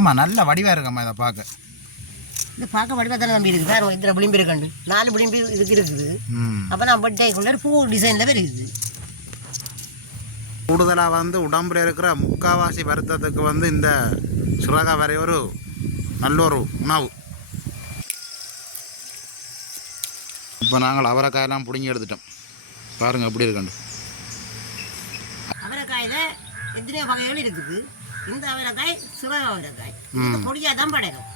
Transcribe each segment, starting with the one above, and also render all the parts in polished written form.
ஆமாம், நல்ல வடிவாக இருக்கம்மா இதை பார்க்க. இது பார்க்க வடிவாக தானே நம்பி இருக்குது சார். இதில் விளிம்பு இருக்காண்டு 4 விளிம்பு இதுக்கு இருக்குது. அப்போ நான் பட்டேக்குள்ள பூ டிசைனில் இருக்குது. கூடுதலாக வந்து உடம்புல இருக்கிற முக்கால்வாசி வருத்தத்துக்கு வந்து இந்த சுரகா வரை ஒரு நல்ல ஒரு உணவு. இப்போ நாங்கள் அவரைக்காயெல்லாம் பிடுங்கி எடுத்துட்டோம். பாருங்கள் எப்படி இருக்கண்டு. அவரைக்காயில் எத்தனையோ வகைகள் இருக்குது. இந்த அவரைக்காய் சுரகா அவரைக்காய் பொடியாக தான் படைக்கும்.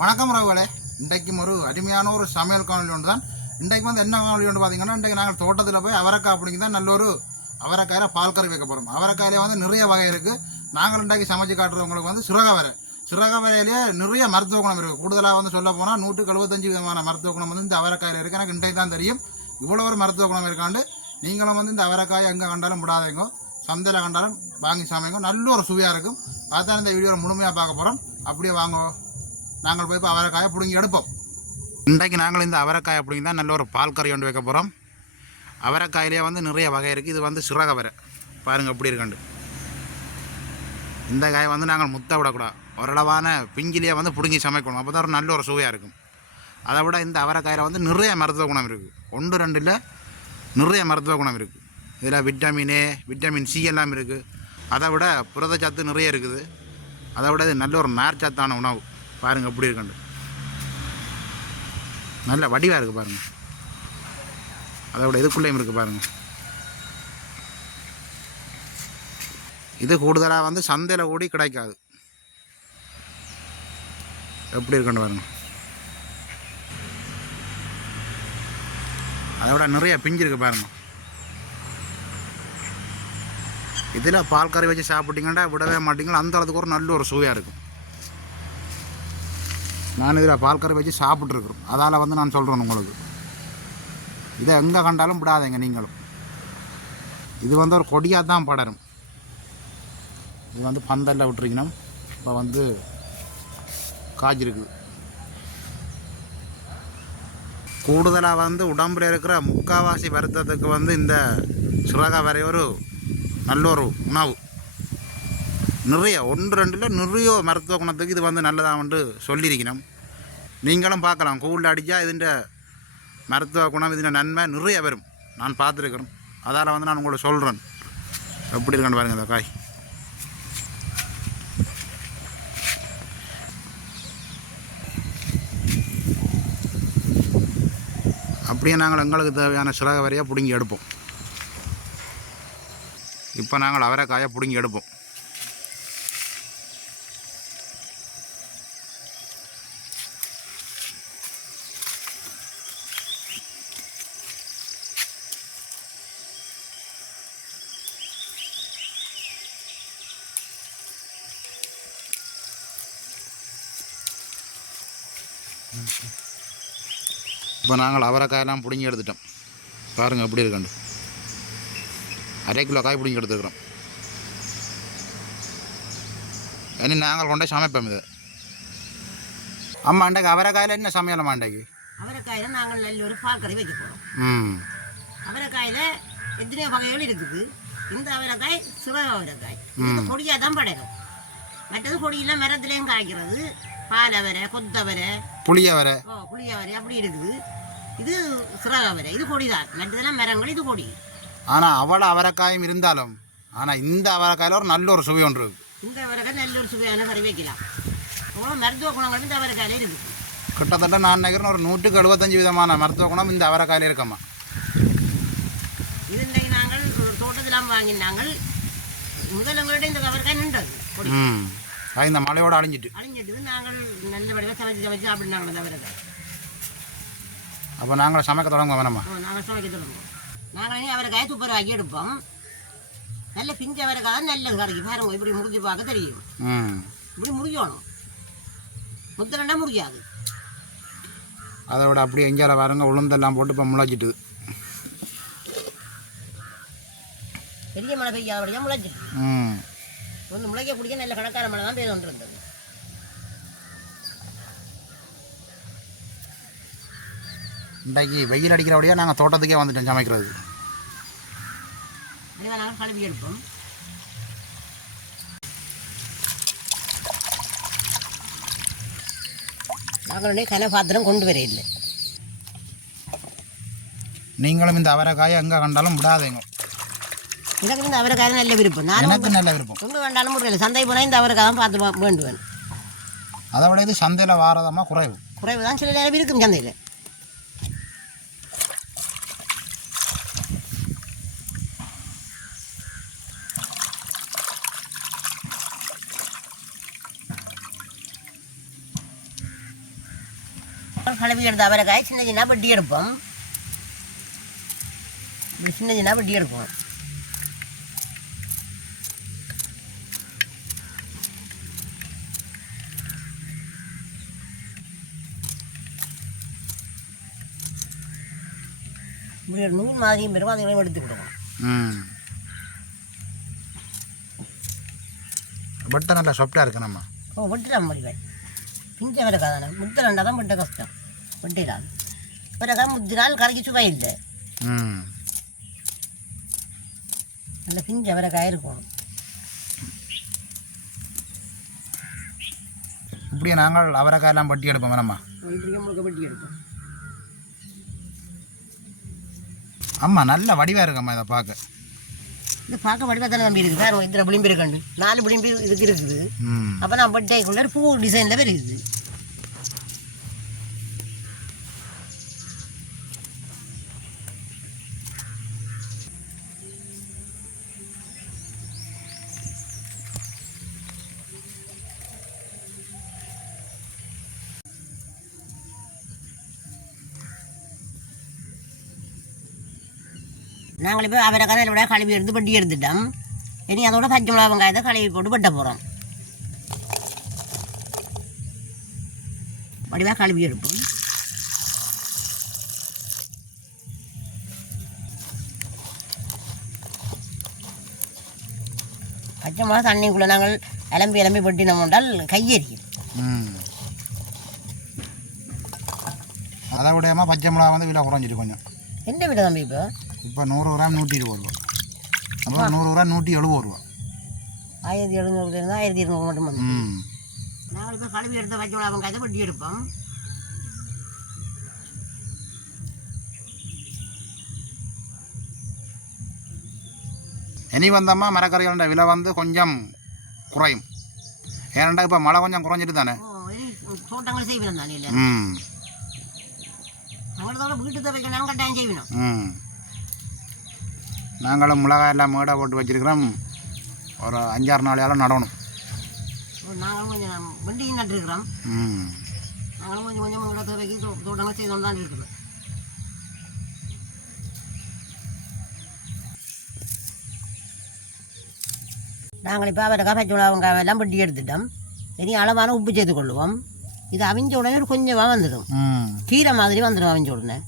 வணக்கம் ரவுகளே, இன்றைக்கும் ஒரு அருமையான ஒரு சமையல் காணொலி ஒன்று தான். இன்றைக்கு வந்து என்ன காணொலி ஒன்று பார்த்தீங்கன்னா, இன்றைக்கு நாங்கள் தோட்டத்தில் போய் அவரைக்காய் அப்படிங்க தான் நல்ல ஒரு அவரைக்காயில் பால் கறி வைக்க போகிறோம். அவரைக்காயிலே வந்து நிறைய வகை இருக்குது. நாங்கள் இன்றைக்கு சமைச்சு காட்டுறவங்களுக்கு வந்து சுரகா வரையிலேயே நிறைய மருத்துவ குணம் இருக்குது. கூடுதலாக வந்து சொல்ல போனால் 175 விதமான மருத்துவ குணம் வந்து இந்த அவரைக்காயில் இருக்குது. எனக்கு இன்றைக்கு தான் தெரியும் இவ்வளோ ஒரு மருத்துவ குணம் இருக்காண்டு. நீங்களும் வந்து இந்த அவரைக்காயை எங்கே கண்டாலும் விடாதீங்க, சந்தையில் கண்டாலும் வாங்கி சமைங்க. நல்ல ஒரு சுவையாக இருக்கும். அதான் இந்த வீடியோவில் முழுமையாக பார்க்க போகிறோம். அப்படியே வாங்க, நாங்கள் போய் இப்போ அவரைக்காயை பிடுங்கி எடுப்போம். இன்றைக்கு நாங்கள் இந்த அவரைக்காயை பிடிங்கி தான் நல்ல ஒரு பால் கறி கொண்டு வைக்க போகிறோம். அவரைக்காயிலே வந்து நிறைய வகை இருக்குது. இது வந்து சுரகவரை பாருங்கள் எப்படி இருக்காண்டு. இந்த காயை வந்து நாங்கள் முத்த விடக்கூடாது, ஓரளவான பிஞ்சிலேயே வந்து பிடுங்கி சமைக்கணும். அப்போ தான் ஒரு நல்ல ஒரு சுவையாக இருக்கும். அதை விட இந்த அவரைக்காயில் வந்து நிறைய மருத்துவ குணம் இருக்குது. 1-2 இல்லை, நிறைய மருத்துவ குணம் இருக்குது. இதில் விட்டமின் ஏ, விட்டமின் சி எல்லாம் இருக்குது. அதை விட புரதச்சத்து நிறைய இருக்குது. அதை விட இது நல்ல ஒரு நார்ச்சத்தான உணவு. பாருங்கள் எப்படி இருக்குண்டு. நல்ல வடிவாக இருக்குது பாருங்கள். அதை விட இதுக்குள்ளேயும் இருக்குது பாருங்கள். இது கூடுதலாக வந்து சந்தையில் கூடி கிடைக்காது. எப்படி இருக்குன்னு பாருங்கள். அதை விட நிறைய பிஞ்சு இருக்குது பாருங்கள். இதில் பால் கறி வச்சு சாப்பிட்டீங்கன்னா விடவே மாட்டீங்களா, அந்த அளவுக்கு ஒரு நல்ல ஒரு சுவையாக இருக்கும். நான் இதில் பால் கறி வச்சு சாப்பிட்ருக்குறோம். அதால் வந்து நான் சொல்கிறேன் உங்களுக்கு, இதை எங்கே கண்டாலும் விடாதீங்க நீங்களும். இது வந்து ஒரு கொடியாக தான் படரும். இது வந்து பந்தலில் விட்டுருக்கணும். இப்போ வந்து காய்ச்சிருக்குது. கூடுதலாக வந்து உடம்புல இருக்கிற முக்கால்வாசி வருத்தத்துக்கு வந்து இந்த சுரகா வரை ஒரு நல்ல ஒரு உணவு. நிறைய 1-2 இல்லை, நிறைய மருத்துவ குணத்துக்கு இது வந்து நல்லதாக வந்து சொல்லியிருக்கணும். நீங்களும் பார்க்கலாம், கூழில் அடித்தா இதுன்ற மருத்துவ குணம், இதில் நன்மை நிறைய வரும். நான் பார்த்துருக்குறேன். அதால் வந்து நான் உங்களை சொல்கிறேன். எப்படி இருக்கேன்னு பாருங்கள் இந்த காய். அப்படியே நாங்கள் எங்களுக்கு தேவையான சுரக வரையாக பிடுங்கி எடுப்போம். இப்போ நாங்கள் அவரைக்காயை பிடுங்கி எடுப்போம். இப்போ நாங்கள் அவரைக்காயெல்லாம் பிடுங்கி எடுத்துட்டோம். பாருங்கள் எப்படி இருக்காண்டு. 1/2 கிலோ காய் பிடுங்கி எடுத்துக்கிறோம். இனி நாங்கள் கொண்டே சமைப்போம் இது. அம்மா அண்டைக்கு அவரைக்காயில் என்ன சமையலம்மா அண்டைக்கு? அவரைக்காயில் நாங்கள் நல்ல ஒரு பால் கறி வைக்க போகிறோம். அவரைக்காயில் எத்தனையோ வகைகள் இருக்குது. இந்த அவரைக்காய் சுரகா அவரைக்காய் பொடியாக தான் படைக்கும். மற்றது பொடியில் மரத்துலேயும் காய்க்கிறது. பாலவரை, கொத்தவரை, புளியவரை அப்படி இருக்குது. இது சுரகாவரை, இது கொடி தான். மற்றதெல்லாம் மரங்கள், இது கொடி. ஆனால் அவ்வளோ அவரைக்காயும் இருந்தாலும், ஆனால் இந்த அவரைக்காயில் ஒரு நல்ல ஒரு சுவை ஒன்று இருக்குது. இந்த அவரைக்காய் நல்ல ஒரு சுவையான கறி வைக்கலாம். அவ்வளோ மருத்துவ குணங்கள் இந்த அவரைக்காயில இருக்குது. கிட்டத்தட்ட நான் நினைக்கிறேன் ஒரு 175 விதமான மருத்துவ குணம் இந்த அவரைக்காயில இருக்கம்மா. இது இன்றைக்கு நாங்கள் தோட்டத்திலாம் வாங்கினாங்கள். முதல் எங்கள்கிட்ட இந்த அவரைக்காய் நின்றது. இந்த மழையோடு அழிஞ்சிட்டு நாங்கள் நல்ல வடிவாக சமைச்சு சாப்பிடுனாங்க அந்த அவரைக்காய். அப்போ நாங்கள் சமைக்க தொடங்குவோம் வேணாமா? நாங்கள் சமைக்க தொடங்குவோம். நாங்கள் இனி அவரைக்காய் துப்புரவாக்கி எடுப்போம். நல்ல பிஞ்ச அவரைக்காய் தான் நல்லது கறிக்கு. பாருங்க இப்படி முடிஞ்சு பார்க்க தெரியும். இப்படி முடியணும், முத்தலண்டா முடியாது. அதை விட அப்படியே எங்கேயால பாருங்க உளுந்தெல்லாம் போட்டு இப்போ முளைச்சிட்டுது. பெரிய மழை பெய்யாதபடியாக முளைச்சிட்டு ஒன்று முளைக்கக்கூடிய நல்ல கணக்கான மழை தான் பெய்து கொண்டிருந்தது. இன்றைக்கு வெயில் அடிக்கிறபடியாக நாங்கள் தோட்டத்துக்கே வந்துட்டோம் சமைக்கிறது. நாங்கள் கழுவி எடுப்போம். நாங்களுடைய கனபாத்திரம் கொண்டு வர இல்லை. நீங்களும் இந்த அவரைக்காயை எங்கே கண்டாலும் விடாதீங்க. எனக்கு இந்த அவரைக்காய் நல்ல விருப்பம். எனக்கு நல்ல விருப்பம். எங்கே வேண்டாலும் முடியல. சந்தை போனால் இந்த அவரைக்காய் தான் பார்த்து வேண்டுவேன். அதை விட இது சந்தையில் வாரதமாக குறைவு தான் சில நேரம் இருக்கும் சந்தையில். கலவி எடுத்த அவரைக்காய் சின்ன சின்ன வட்டி எடுப்போம். சின்ன சின்ன வட்டி எடுப்போம். இப்படி ஒரு நூல் மாதிரியும் பெரும் அதையும் எடுத்து கொடுக்கணும். பட்டை நல்லா சாஃப்டாக இருக்கு. நம்ம வெட்டுறான் முடிவேன். பிஞ்ச அவரைக்காய் தானே, முத்திரண்டா தான் வெட்ட கஷ்டம். வெட்டிடாது அவரைக்காய் முத்தினால் கரைக்கு சுவை இல்லை. நல்ல பிஞ்ச அவரைக்காய் இருக்கும். இப்படியே நாங்கள் அவரைக்காயெல்லாம் பட்டி எடுப்போம். நம்ம இப்படியே முழுக்க பட்டி எடுப்போம். அம்மா நல்ல வடிவாக இருக்கும்மா. இதை பார்க்க இது பார்க்க வடிவாக தானே நம்பி இருக்குது. வேறு இதில் விளிம்பு இருக்கண்டு 4 விளிம்பு இதுக்கு இருக்குது. அப்போ நான் பட்டைக்குள்ளே பூ டிசைனில் இருக்குது. நாங்கள் இப்போ அவரைக்காய் விட கழுவி எடுத்து பட்டி எடுத்துட்டோம். இனி அதோட பச்சை மிளகா வெங்காயத்தை கழுவி போட்டு பட்ட போகிறோம். வடிவாக கழுவி எடுப்போம். பச்சை மிளகா தண்ணிக்குள்ளே நாங்கள் எலம்பி பட்டினோம் என்றால் கையெறியும். அதை விடையாமல் பச்சை மிளகா வந்து விலை குறைஞ்சிட்டு கொஞ்சம். என்ன விட தம்பி இப்போ 100 கிராம் 120 ரூபா. அப்புறம் 100 கிராம் 170 ரூபா. 1700 1200 மட்டும் வந்து. நாங்கள் இப்போ கழுவி எடுத்த பச்சை மிளகா வெங்காயத்தை பட்டி எடுப்போம். இனி வந்தம்மா மரக்கறிகளோட விலை வந்து கொஞ்சம் குறையும். ஏன்னாண்டா இப்போ மழை கொஞ்சம் குறைஞ்சிட்டு தானே. தோட்டங்கள் செய்வேன் தானே. இல்லை அவங்களோட வீட்டு தேவைக்கு நாங்கள் கட்டாயம் செய்யணும். நாங்களும் மிளகாய் எல்லாம் மேடை போட்டு வச்சிருக்கிறோம். ஒரு 5-6 நாளையாலும் நடணும். நாங்களும் கொஞ்சம் வண்டியும் நட்டுருக்கிறோம். நாங்களும் கொஞ்சம் கொஞ்சம் உங்களோட தேவைக்கு தோட்டங்கள் செய்தோம் தான் இருக்கிறோம். நாங்கள் இப்போ அவரைக்காய் பச்சை மிளகா வெங்காயம் எல்லாம் பட்டி எடுத்துட்டோம். இனி அளவான உப்பு சேர்த்து கொள்ளுவோம். இது அவிஞ்ச உடனே ஒரு கொஞ்சமாக வந்துடும். கீரை மாதிரி வந்துடும் அவிஞ்ச உடனே.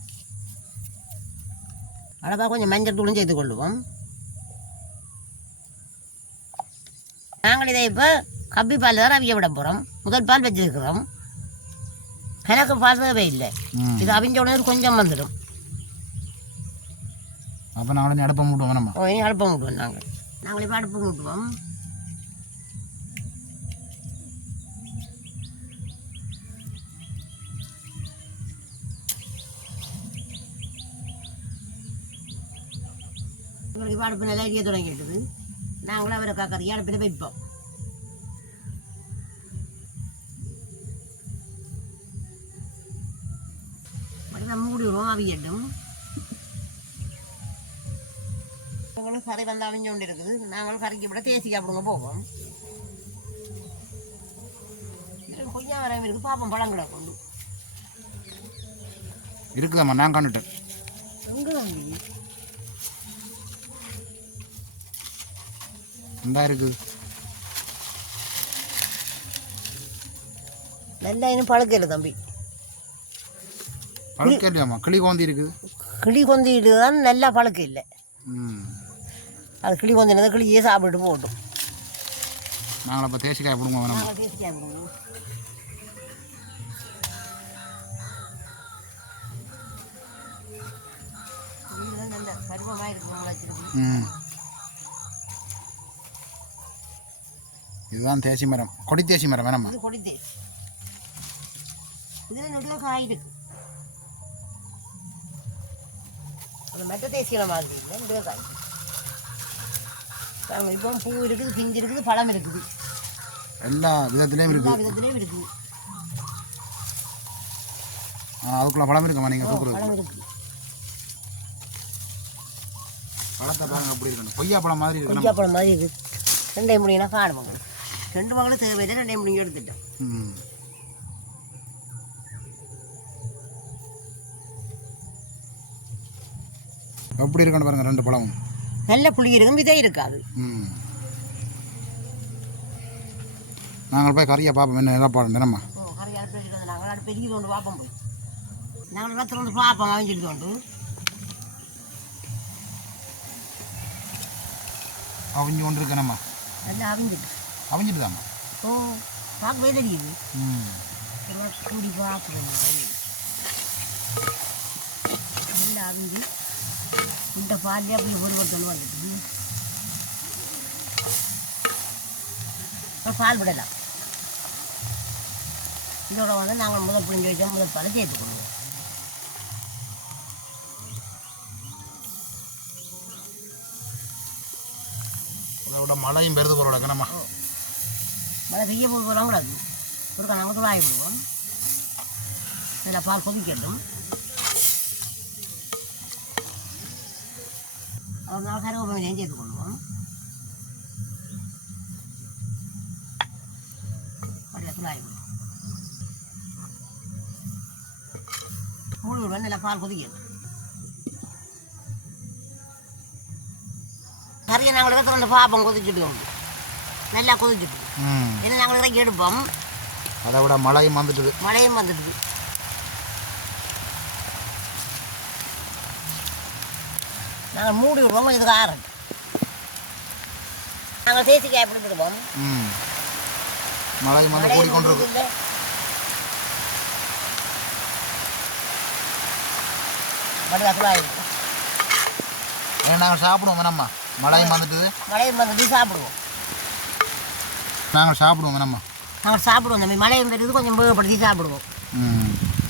அளவாக கொஞ்சம் மஞ்சள் தூளும் சேர்த்து கொள்ளுவோம். நாங்கள் இதை இப்போ கப்பி பால் தான் அவிய விட போகிறோம். முதல் பால் வச்சிருக்கிறோம். எனக்கு பால் தேவை இல்லை. இது அவிஞ்ச உடனே கொஞ்சம் வந்துடும். அப்போ நாங்கள் அடுப்பை மூட்டுவோம். நம்ம இனி அடுப்பை மூட்டுவோம். நாங்கள் இப்போ அடுப்பு மூட்டுவோம். உங்களுக்கு இப்போ அடுப்பு நல்லா எரிய தொடங்கிட்டுது. நாங்களும் அவரைக்காய் கறி அடுப்பில் வைப்போம். அப்படியே மூடி விடுவோம். அவியட்டும். உங்களுக்கு கறி வந்து அவிஞ்சு கொண்டு இருக்குது. நாங்களும் கறிக்கு விட தேசி சாப்பிடுங்க போவோம். கொய்யா வர இருக்குது. பாப்போம் பழங்களை கொண்டு இருக்குதாம்மா. நான் கண்டுட்டேன். எங்கே இந்த இருக்குது. நல்லா இன்னும் பழுக்கல தம்பி. பழுக்க இல்லையாம்மா. கிளி கோந்தி இருக்குது. கிளி கொந்திட்டு தான் நல்லா பழுக்க இல்லை. அது கிளி கொந்தினதை கிளியே சாப்பிட்டு போட்டோம். நாங்கள் அப்போ தேசிக்காய் போடுவோம். நாங்கள் தேசிக்காய் போடுவோம். நல்ல பருவமாக இருக்கும். இதுதான் தேசி மரம். கொடி தேசி மரம் வேணாமா. இது கொடி தேசி. இதில் நிறைய காய் இருக்கு. அந்த மெட்ட தேசிய மாதிரி இல்லை, நிறைய காய் பாருங்க. இப்போ பூ இருக்குது, பிஞ்சு இருக்குது, பழம் இருக்குது, எல்லா விதத்துலேயும் இருக்குது. எல்லா விதத்துலேயும் இருக்குது. அதுக்குள்ள பழம் இருக்குமா நீங்கள் கொடுக்குறது? பழம் இருக்குது. பழத்தை பாருங்க அப்படி இருக்கணும். கொய்யா பழம் மாதிரி இருக்கு. கொய்யா பழம் மாதிரி இருக்குது. ரெண்டே முடியும்னா காணும். 2 மகளும் தேவையில்லை, 2 முடியும் எடுத்துட்டோம். எப்படி இருக்கணும் பாருங்க 2 பழமும். நல்ல புளி இருக்கும், விதை இருக்காது. நாங்கள் போய் கறியை பார்ப்போம். என்ன நிலப்பாடு நிறமா கறி அடுப்பு வச்சுட்டு நாங்கள் அடுப்பு பெரிய கொண்டு பார்ப்போம். போய் நாங்கள் இடத்துல வந்து பார்ப்போம். அவஞ்சிட்டு கொண்டு அவிஞ்சு கொண்டு இருக்கணுமா? நல்லா அவிஞ்சிட்டு தாம்மா. ஓ பார்க்கவே தெரியுது. கூடி பார்க்குறோம். நல்லா அவிஞ்சு இந்த பால்லே அப்படி ஒருத்தணும் வந்துட்டு பால் விடலாம். இதோட வந்து நாங்கள் முதல் புளிஞ்சு வச்சோம், முதல் பாலை சேர்த்துக்கொள்வோம். அதை விட மழையும் பெருது போகிறோட கணமா. மழை பெய்ய போது போகிறோம் கூடாது. ஒரு நாங்கள் துளாய் விடுவோம். இதில் பால் கொதிக்கட்டும். ஒரு நாள் கருவேப்பிலையும் சேர்த்துக்கொள்வோம். அப்படியே துளாய் விடுவோம். மூடி விடுவோம். நல்லா பால் கொதிக்கட்டும். கறியை நாங்கள் இடத்துல பார்ப்போம். கொதிச்சுட்டு நல்லா கொதிச்சுட்டு ஏன்னா நாங்கள் இறக்கி எடுப்போம். அதை விட மழையும் வந்துட்டுது. மழையும் வந்துடுது. நாங்கள் மூடி விடுவோம். இதுக்கு ஆறு நாங்கள் தேசிக்காய் எப்படி விடுவோம். மழையும் வந்து கூடிக்கொண்டிருக்கு. நாங்கள் சாப்பிடுவோம். வேணாம்மா மழையும் வந்துட்டுது. மழையும் வந்துட்டு சாப்பிடுவோம். நாங்கள் சாப்பிடுவோம். வேணாம்மா நாங்கள் சாப்பிடுவோம். தம்பி மழையும் வருது, கொஞ்சம் வேகப்படுத்தி சாப்பிடுவோம்.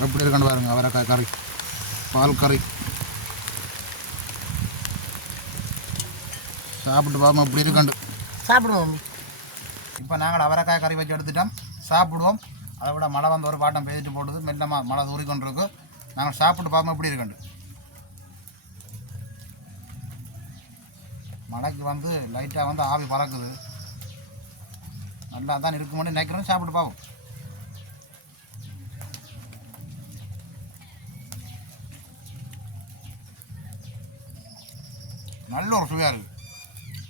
எப்படி இருக்கணும் பாருங்க. அவரைக்காய் கறி, பால் கறி சாப்பிட்டு பாருங்க இப்படி இருக்கண்டு சாப்பிடுவோம். இப்போ நாங்கள் அவரைக்காய் கறி வச்சு எடுத்துட்டோம். சாப்பிடுவோம். அதை விட மழை வந்து ஒரு பாட்டம் பெய்துட்டு போடுது. மெல்லமாக மழை தூரிக்கொண்டிருக்கு. நாங்கள் சாப்பிட்டு பார்ப்போம் எப்படி இருக்கண்டு. மழைக்கு வந்து லைட்டாக வந்து ஆவி பறக்குது. நல்லா தான் இருக்குமென்னு நினைக்கிறோம். சாப்பிட்டு பார்ப்போம். நல்ல ஒரு சுவையாக இருக்குது.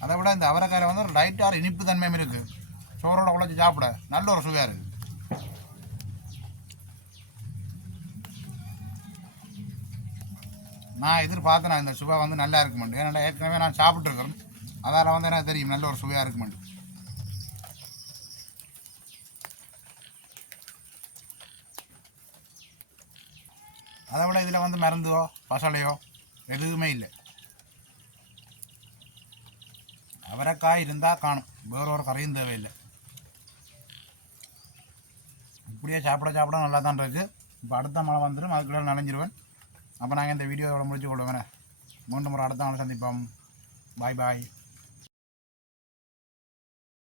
அதை விட இந்த அவரைக்காயில் வந்து ஒரு லைட்டாக இனிப்பு தன்மையும் இருக்குது. சோறோட குழச்சி சாப்பிட நல்ல ஒரு சுவையாக இருக்குது. நான் எதிர்பார்த்தேன் இந்த சுவை வந்து நல்லா இருக்குமெண்டு. ஏன்னா ஏற்கனவே நான் சாப்பிட்ருக்கிறேன். அதால் வந்து எனக்கு தெரியும் நல்ல ஒரு சுவையாக இருக்குமெண்டு. அதை விட இதில் வந்து மருந்தோ பசலையோ எதுவுமே இல்லை. அவரைக்காய் இருந்தால் காணும். வேற ஒரு கறியும் தேவையில்லை. இப்படியே சாப்பிட நல்லா தான் இருக்குது. இப்போ அடுத்த மழை வந்துடும். அதுக்குள்ளே நனைஞ்சிருவேன். அப்போ நாங்கள் இந்த வீடியோவோட முடிச்சு கொள்வேன். மீண்டும் ஒரு அடுத்த நாள் சந்திப்போம். பாய் பாய்.